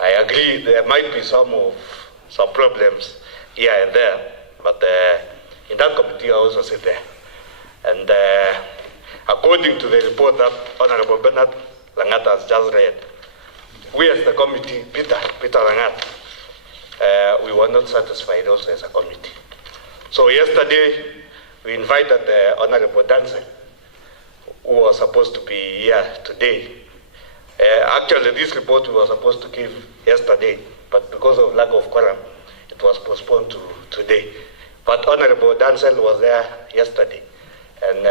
I agree there might be some problems here and there, but in that committee I also sit there. And according to the report that Honorable Bernard Langat has just read, we as the committee, Peter Langat, we were not satisfied also as a committee. So yesterday, we invited Honorable Dancer, who was supposed to be here today. Actually, this report we were supposed to give yesterday, but because of lack of quorum, it was postponed to today. But Honorable Dancel was there yesterday, and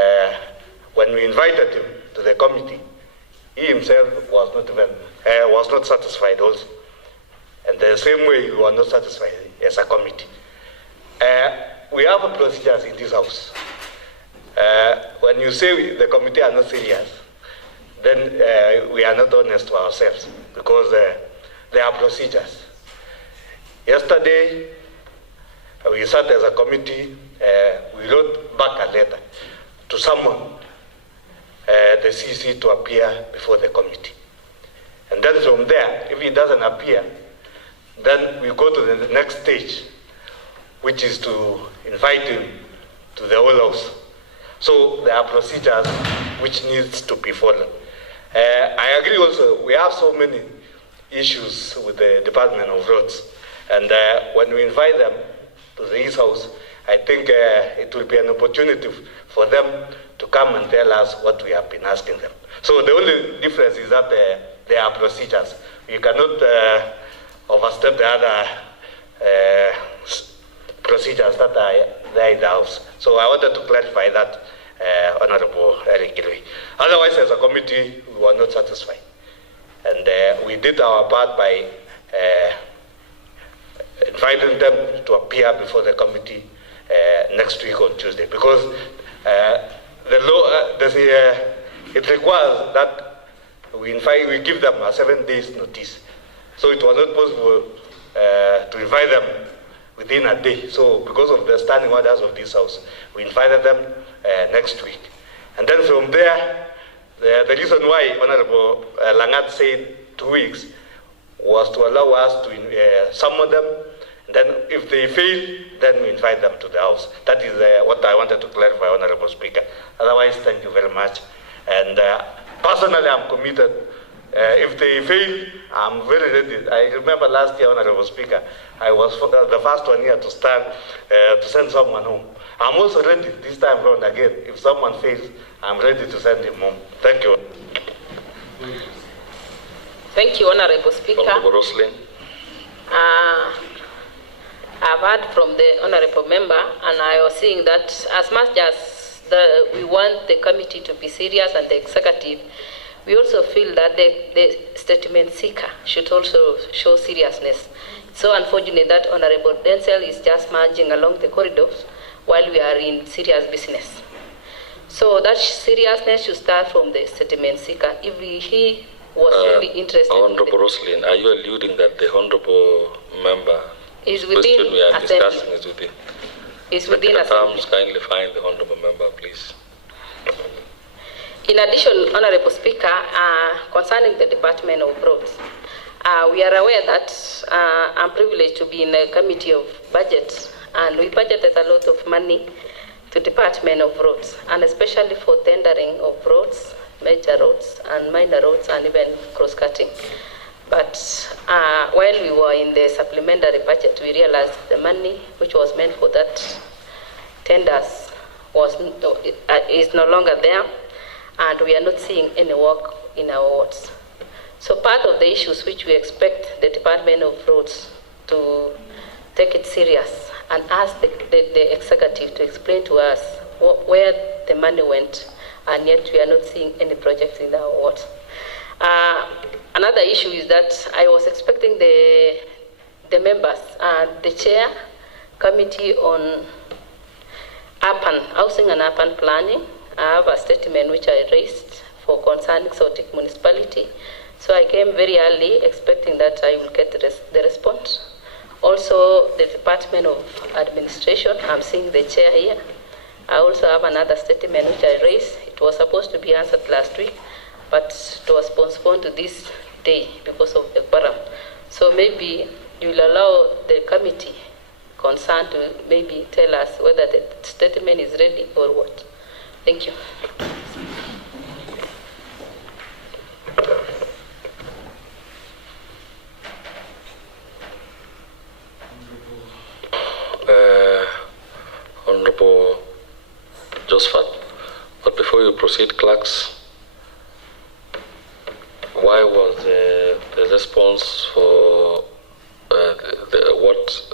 when we invited him to the committee, he himself was not satisfied also, and the same way we were not satisfied as a committee. We have procedures in this house. When you say the committee are not serious, then we are not honest to ourselves, because there are procedures. Yesterday, we sat as a committee, we wrote back a letter to summon the CC to appear before the committee. And then from there, if he doesn't appear, then we go to the next stage, which is to invite him to the whole house. So there are procedures which needs to be followed. I agree also, we have so many issues with the Department of Roads. And when we invite them to the East House, I think it will be an opportunity for them to come and tell us what we have been asking them. So the only difference is that there are procedures. We cannot overstep the other procedures that are there in the House. So I wanted to clarify that, Honorable Eric Gilway. Otherwise, as a committee, we were not satisfied. And we did our part by inviting them to appear before the committee next week on Tuesday, because the law, it requires that we give them a 7 days notice. So it was not possible to invite them within a day. So because of the standing orders of this House, we invited them next week. And then from there, the reason why Honorable Langat said 2 weeks was to allow us to summon them. And then if they fail, then we invite them to the House. That is what I wanted to clarify, Honorable Speaker. Otherwise, thank you very much. And personally, I'm committed. If they fail, I'm very ready. I remember last year, Honorable Speaker, I was the first one here to stand to send someone home. I'm also ready this time around again. If someone fails, I'm ready to send him home. Thank you. Thank you, Honorable Speaker. Honorable Roslin. I've heard from the Honorable Member, and I was seeing that as much as we want the committee to be serious and the executive, we also feel that the statement seeker should also show seriousness. It's so unfortunate that Honorable Denzel is just marching along the corridors while we are in serious business. So that seriousness should start from the statement seeker. If he was really interested. Honorable Roslin, are you alluding that the Honorable Member is within question we are discussing is within? Is within assembly. Kindly find the Honorable Member, please. In addition, Honorable Speaker, concerning the Department of Roads, we are aware that I'm privileged to be in a committee of budget, and we budgeted a lot of money to Department of Roads, and especially for tendering of roads, major roads and minor roads, and even cross-cutting. But while we were in the supplementary budget, we realized the money which was meant for that tenders is no longer there, and we are not seeing any work in our wards. So part of the issues which we expect the Department of Roads to take it serious and ask the executive to explain to us where the money went, and yet we are not seeing any projects in our wards. Another issue is that I was expecting the members, the chair committee on urban housing and urban planning. I have a statement which I raised for concerning Sotik municipality. So I came very early expecting that I will get the response. Also, the Department of Administration, I'm seeing the chair here. I also have another statement which I raised. It was supposed to be answered last week, but it was postponed to this day because of the quorum. So maybe you will allow the committee concerned to maybe tell us whether the statement is ready or what. Thank you. proceed, clerks. Why was the response for what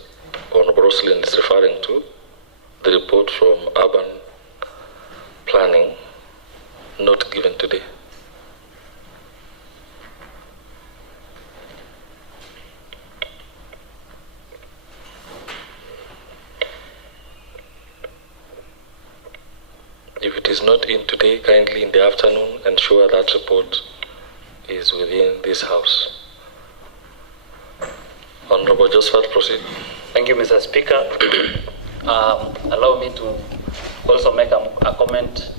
Honorable Roslin is referring to, the report from urban planning, not given today? If it is not in today, kindly in the afternoon ensure that report is within this house. Honorable Josephat, proceed. Thank you, Mr. Speaker. Allow me to also make a comment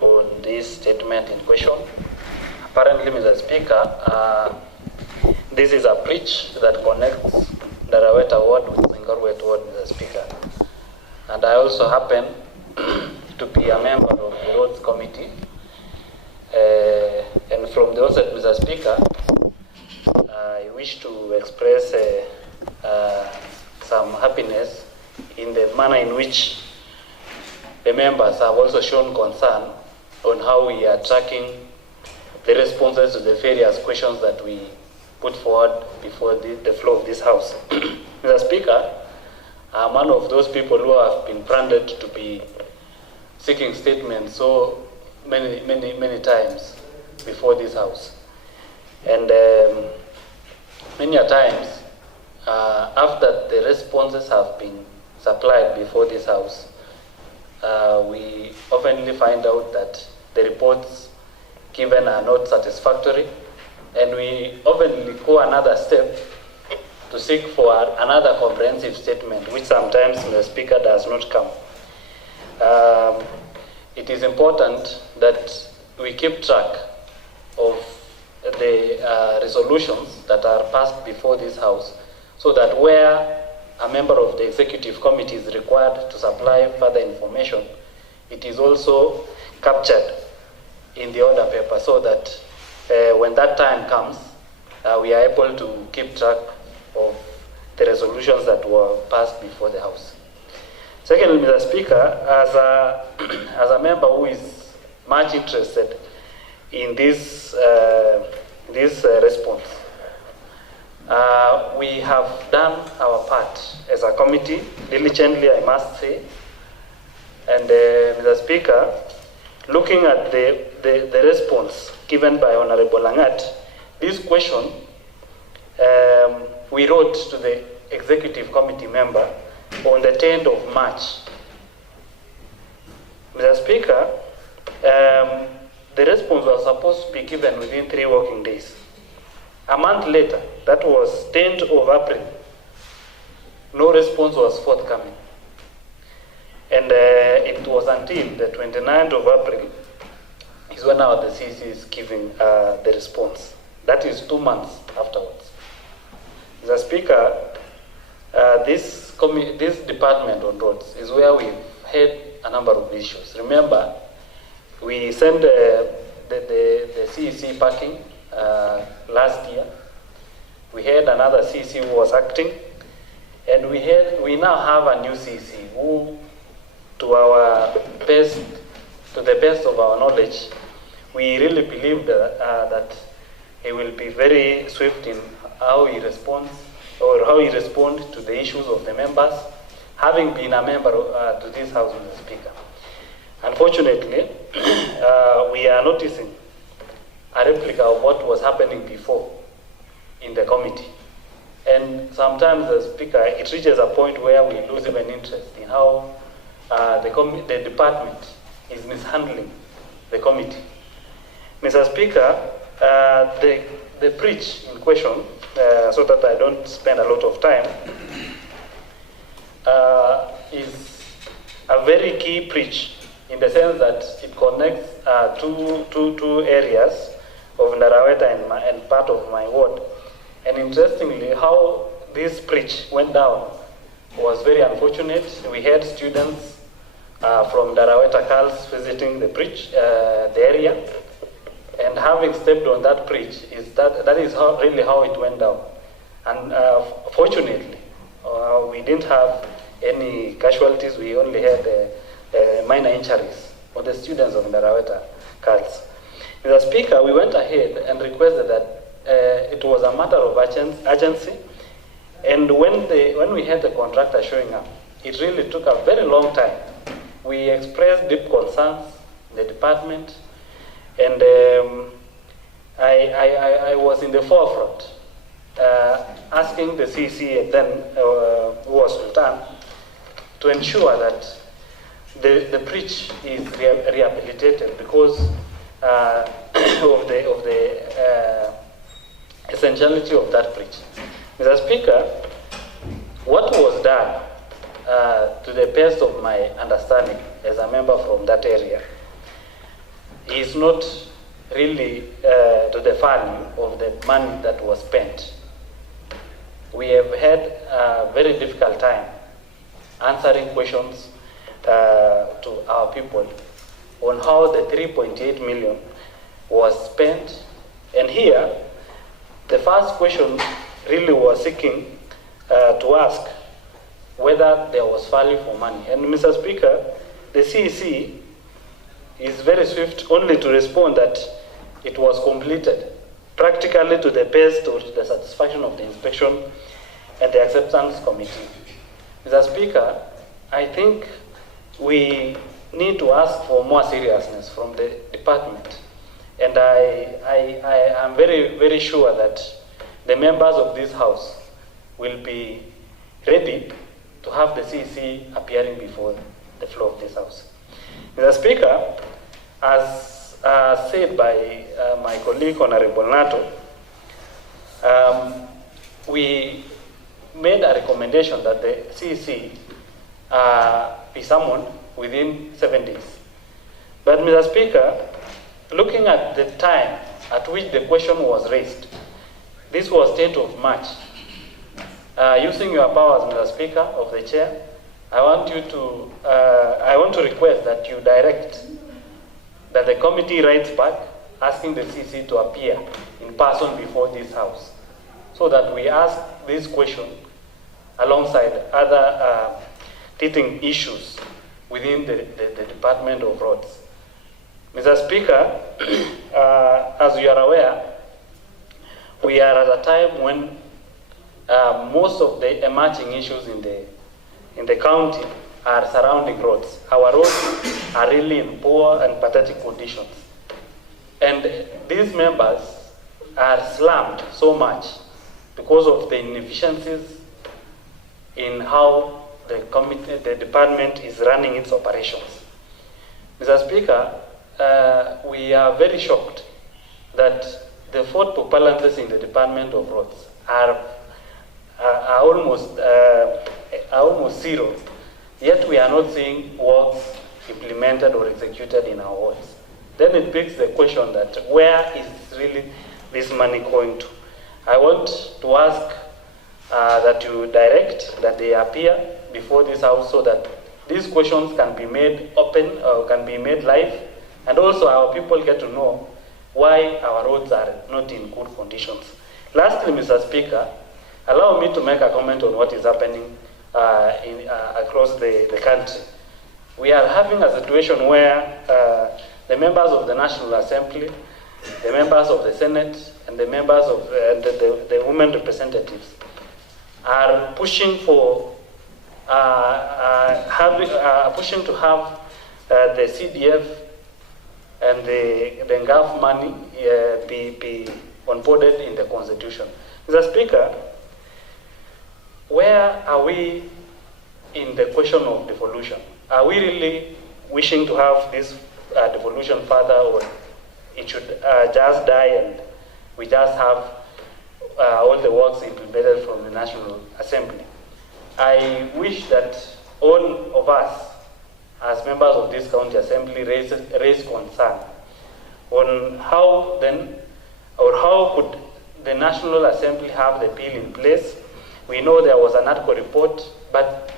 on this statement in question. Apparently, Mr. Speaker, this is a bridge that connects Daraweta Ward with Singorwet Ward, Mr. Speaker. And I also happen to be a member of the Roads Committee. And from the outset, Mr. Speaker, I wish to express some happiness in the manner in which the members have also shown concern on how we are tracking the responses to the various questions that we put forward before the floor of this House. Mr. Speaker, I'm one of those people who have been branded to be seeking statements so many times before this House. And many a times, after the responses have been supplied before this House, we often find out that the reports given are not satisfactory, and we often go another step to seek for another comprehensive statement, which sometimes the Speaker does not come. It is important that we keep track of the resolutions that are passed before this House, so that where a member of the executive committee is required to supply further information, it is also captured in the order paper, so that when that time comes, we are able to keep track of the resolutions that were passed before the House. Secondly, Mr. Speaker, as a member who is much interested in this response, we have done our part as a committee diligently, I must say. And Mr. Speaker, looking at the response given by Honorable Langat, this question we wrote to the executive committee member on the 10th of March. Mr. Speaker, the response was supposed to be given within 3 working days. A month later, that was 10th of April, no response was forthcoming. And it was until the 29th of April is when now the CC is giving the response. That is 2 months afterwards. Mr. Speaker, this department on roads is where we've had a number of issues. Remember, we sent the CEC parking last year. We had another CEC who was acting, and we now have a new CEC who, to the best of our knowledge, we really believe that he will be very swift in how he responds to the issues of the members, having been a member to this House, Mr. Speaker. Unfortunately, we are noticing a replica of what was happening before in the committee. And sometimes, the Speaker, it reaches a point where we lose even interest in how the department is mishandling the committee. Mr. Speaker, the breach in question, so that I don't spend a lot of time, is a very key breach in the sense that it connects two areas of Ndaraweta and part of my ward. And interestingly, how this breach went down was very unfortunate. We had students from Ndaraweta Girls visiting the breach, the area, and having stepped on that bridge, that is really how it went down. And fortunately, we didn't have any casualties. We only had minor injuries of the students of Ndaraweta Girls. Mr. Speaker, we went ahead and requested that it was a matter of urgency, and when we had the contractor showing up, it really took a very long time. We expressed deep concerns in the department, and I was in the forefront asking the CC then, who was Sultan, to ensure that the breach is rehabilitated because of the essentiality of that breach. Mr. Speaker, what was done, to the best of my understanding as a member from that area, is not really to the value of the money that was spent. We have had a very difficult time answering questions to our people on how the 3.8 million was spent. And here, the first question really was seeking to ask whether there was value for money. And Mr. Speaker, the CEC is very swift only to respond that it was completed practically to the best or to the satisfaction of the inspection and the acceptance committee. Mr. Speaker, I think we need to ask for more seriousness from the department. And I am very, very sure that the members of this House will be ready to have the CEC appearing before the floor of this House. Mr. Speaker, as said by my colleague, Honorable Nato, we made a recommendation that the CEC be summoned within 7 days. But Mr. Speaker, looking at the time at which the question was raised, this was 10th of March. Using your powers, Mr. Speaker, of the chair, I want to request that you direct that the committee writes back asking the CC to appear in person before this House, so that we ask this question alongside other teething issues within the Department of Roads. Mr. Speaker, as you are aware, we are at a time when most of the emerging issues in the county are surrounding roads. Our roads are really in poor and pathetic conditions. And these members are slammed so much because of the inefficiencies in how the department is running its operations. Mr. Speaker, we are very shocked that the fourth propalances in the Department of Roads are almost zero, yet we are not seeing works implemented or executed in our wards. Then it begs the question that where is really this money going to? I want to ask that you direct that they appear before this House so that these questions can be made open or can be made live, and also our people get to know why our roads are not in good conditions. Lastly, Mr. Speaker, allow me to make a comment on what is happening across the country. We are having a situation where the members of the National Assembly, the members of the Senate, and the members of the women representatives are pushing for pushing to have the CDF and the NGAF money be onboarded in the Constitution. Mr. Speaker, where are we in the question of devolution? Are we really wishing to have this devolution further, or it should just die and we just have all the works implemented from the National Assembly? I wish that all of us, as members of this county assembly, raise concern on how then, or how could the National Assembly have the bill in place. We know there was an ADCO report, but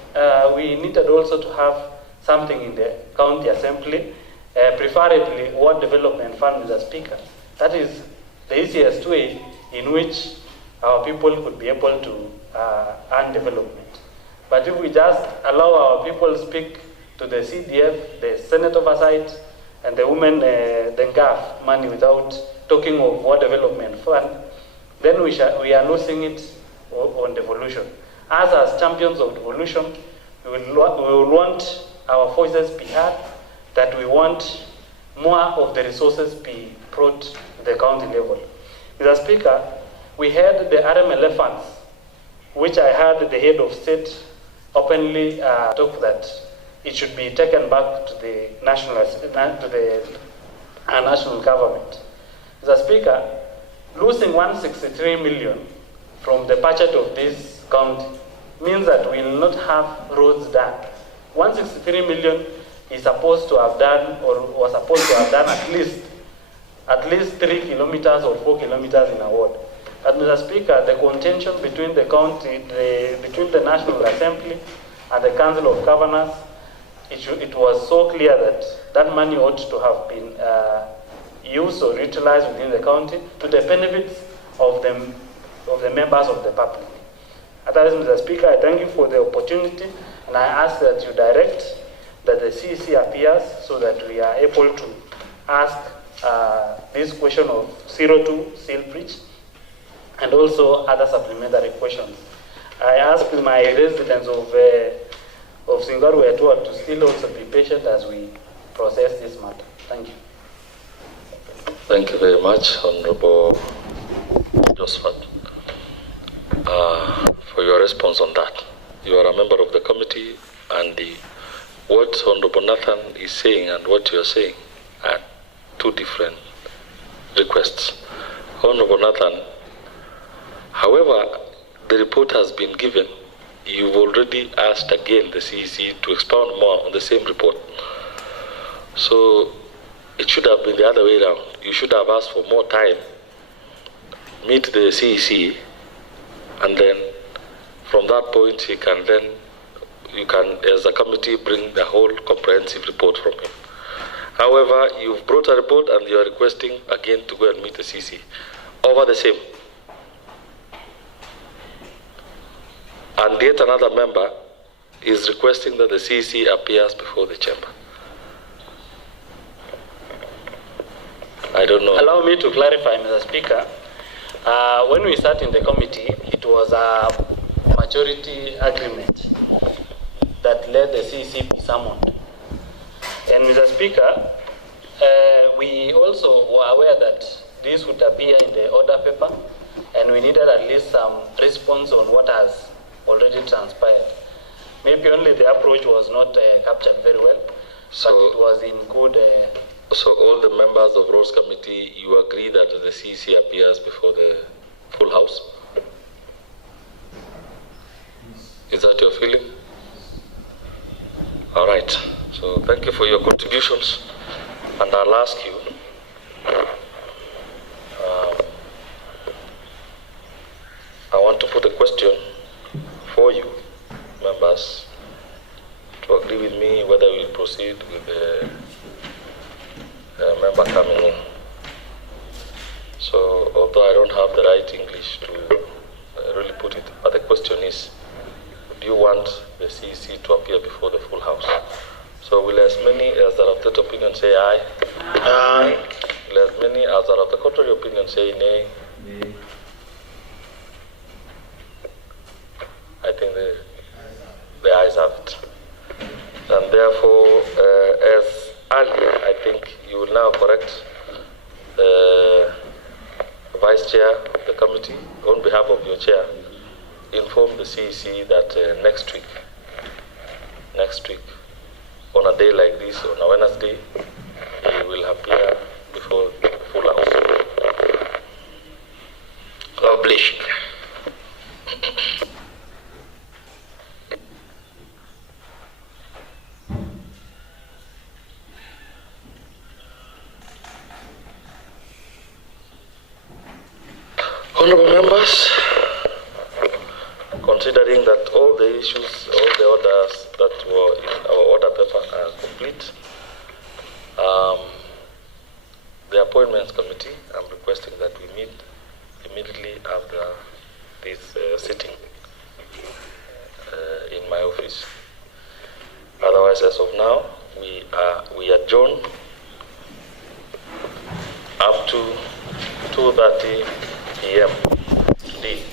we needed also to have something in the county assembly, preferably Ward Development Fund, Mr. Speaker. That is the easiest way in which our people could be able to earn development. But if we just allow our people speak to the CDF, the Senate oversight, and the women, the GAF money without talking of what development fund, then we are losing it on devolution. As champions of devolution, we will want our voices be heard, that we want more of the resources be brought to the county level. Mr. Speaker, we had the RMLF funds, which I heard the head of state openly talk that it should be taken back to the national government. Mr. Speaker, losing 163 million from the budget of this county means that we will not have roads done. 163 million is supposed to have done, or was supposed to have done at least 3 kilometers or 4 kilometers in a ward. And Mr. Speaker, the contention between the county, between the National Assembly and the Council of Governors, it was so clear that that money ought to have been used or utilized within the county to the benefits of the members of the public. Otherwise, Mr. Speaker, I thank you for the opportunity, and I ask that you direct that the CEC appears so that we are able to ask this question of 02 Seal Bridge and also other supplementary questions. I ask my residents of Singaru Etua to still also be patient as we process this matter. Thank you. Thank you very much, Honorable Josephat, for your response on that. You are a member of the committee, and what Honorable Nathan is saying and what you are saying are two different requests. Honorable Nathan, however, the report has been given. You've already asked again the CEC to expound more on the same report. So it should have been the other way around. You should have asked for more time, meet the CEC, and then from that point you can, as a committee, bring the whole comprehensive report from him. However, you've brought a report and you are requesting again to go and meet the CEC over the same. And yet another member is requesting that the CEC appears before the chamber. I don't know. Allow me to clarify, Mr. Speaker. When we sat in the committee, it was a majority agreement that led the CEC be summoned. And Mr. Speaker, we also were aware that this would appear in the order paper, and we needed at least some response on what has already transpired. Maybe only the approach was not captured very well, but it was in good... So all the members of Roads Committee, you agree that the CEC appears before the full House? Is that your feeling? All right. So thank you for your contributions. And I'll ask you, I want to put a question for you, members, to agree with me whether we'll proceed with the member coming in. So, although I don't have the right English to really put it, but the question is, do you want the CEC to appear before the full House? So, will as many as are of that opinion say aye? Aye. Will as many as are of the contrary opinion say nay? Nay. I think the ayes have it. And therefore, as earlier, I think you will now correct the Vice Chair of the committee on behalf of your chair, inform the CEC that next week, on a day like this, on a Wednesday, he will appear before the full House. Published. Honorable members, considering that all the issues, all the orders that were in our order paper are complete, the Appointments Committee, I'm requesting that we meet immediately after this sitting in my office. Otherwise, as of now, we adjourn up to 2:30 p.m. today.